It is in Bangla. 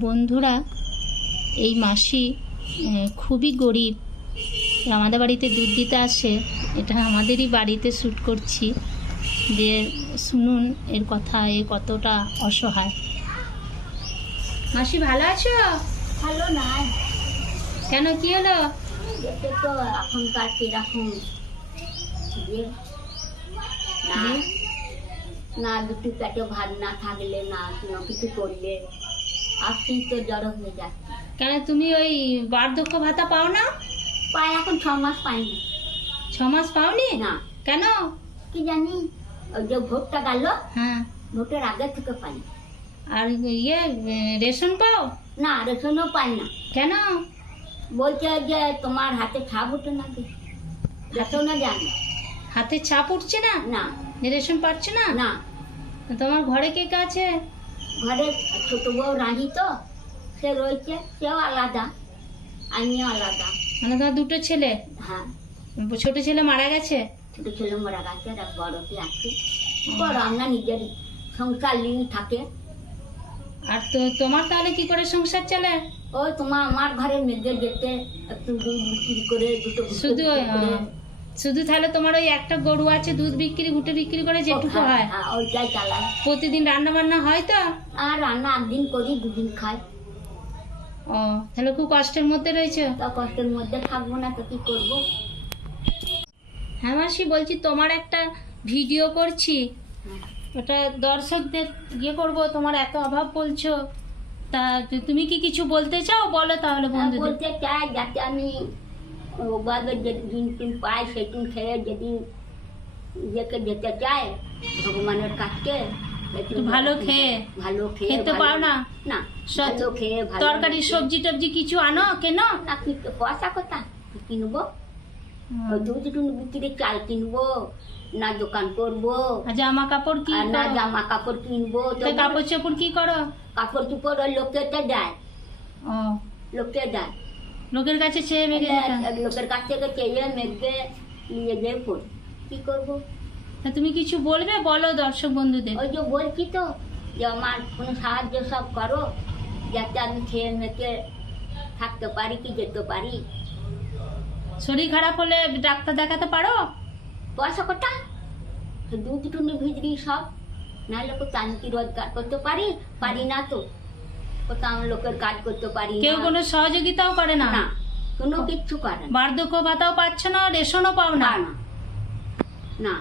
বন্ধুরা, এই মাসি খুবই গরিব। আমাদের বাড়িতে দুধ দিতে আসে। এটা আমাদেরই বাড়িতে শ্যুট করছি, যে শুনুন এর কথা, এ কতটা অসহায়। মাসি ভালো আছো? ভালো নাই। কেন, কি হলো? দেখে তো এখনকার কিরকম ইয়ে, না না দুটো পেটে ভাত না থাকলে, না কোনো কিছু করলে আপনি তো জড়ো হয়ে যাচ্ছে। কেন তুমি ওই বার্ধক্য ভাতা পাও না? পাই, এখন 6 মাস পাইনি। 6 মাস পাওনি? না। কেন? কি জানি, ওই যে ভোটটা গেল, হ্যাঁ। ভোটের আগে থেকে পাই। আর ইয়ে রেশন পাও? না, রেশনও পাই না। কেন? বলছে যে তোমার হাতে ছাপ উঠে নাকি, রেশনও জানি। হাতে ছাপ উঠছে না? না। রেশন পাচ্ছে না? না, তোমার ঘরে কে কে আছে? ঘরে ছোট বউ রানী তো, সে রয়েছে, সেও আলাদা, আমিও আলাদা। মানে তোমার দুটো ছেলে? হ্যাঁ, ছোট ছেলে মারা গেছে? ছোট ছেলে মারা গেছে, আর বড়টি আছে। বড় আমরা নিজের সংসার নিয়ে থাকে। আর তো তোমার তাহলে কি করে সংসার চলে? ও তোমার আমার ঘরে মেঘে যেতে একটু দুধ বিক্রি করে, দুটো ঘুঁটে শুধু বিক্রি করে। শুধু তাহলে তোমার ওই একটা গরু আছে, দুধ বিক্রি ঘুটে বিক্রি করে যেটুকু হয়? হ্যাঁ, ওইটাই চালাই। প্রতিদিন রান্না বান্না হয় তো? আর রান্না একদিন করি, দুদিন খাই। ও, তাহলে খুব কষ্টের মধ্যে রয়েছে। তা কষ্টের মধ্যে থাকবো না তো কি করবো? হ্যাঁ মাসি, বলছি তোমার একটা ভিডিও করছি, হ্যাঁ। ওটা দর্শকদের ইয়ে করবো, তোমার এত অভাব বলছো, তা তুমি কি কিছু বলতে চাও? বলো তাহলে বন্ধুদের। বলতে চাই যাতে আমি ওভাবে যেদিন পাই সেদিন খেয়ে, যেদিন ইয়েকে যেতে চাই ভগবানের কাছে, একটু ভালো খেয়ে। ভালো খেয়ে খেতে পাও না? না, ভালো খেয়ে ভালো তরকারি খেয়ে। সবজি টবজি কিছু আনো কেন? না, কি পয়সা কথা কিনবো? ওই দুধ টুন বিক্রি, চাল কিনবো, না দোকান করবো, আর জামা কাপড় কি আর না করো? জামা কাপড় কিনবো। তো তা কাপড় চোপড় কি করো? কাপড় চোপড় ওই লোকেতে দেয়, ও, লোকে দেয়। লোকের কাছে চেয়ে মেগে লোকের কাছ থেকে চেয়ে মেঘে নিয়ে যেয়ে পড়ি, কি করবো? তা তুমি কিছু বলবে? বলো দর্শক বন্ধুদের। ওই যে বলছি তো, যে আমার কোনো সাহায্য সব করো, যাতে আমি খেয়ে মেখে থাকতে পারি, কি যেতে পারি। শরীর খারাপ হলে ডাক্তার দেখাতে পারো? পয়সা কটা দুধ টুনি ভিজড়ি সব, নাহলে কোথাও আমি কি রোজগার করতে পারি? পারি না তো। কোথাও আমি লোকের কাজ করতে পারি কেউ না। কোনো সহযোগিতাও করে না? না, কোনো কিচ্ছু করে না। বার্ধক্য ভাতাও পাচ্ছ না, রেশনও পাও না? না, না।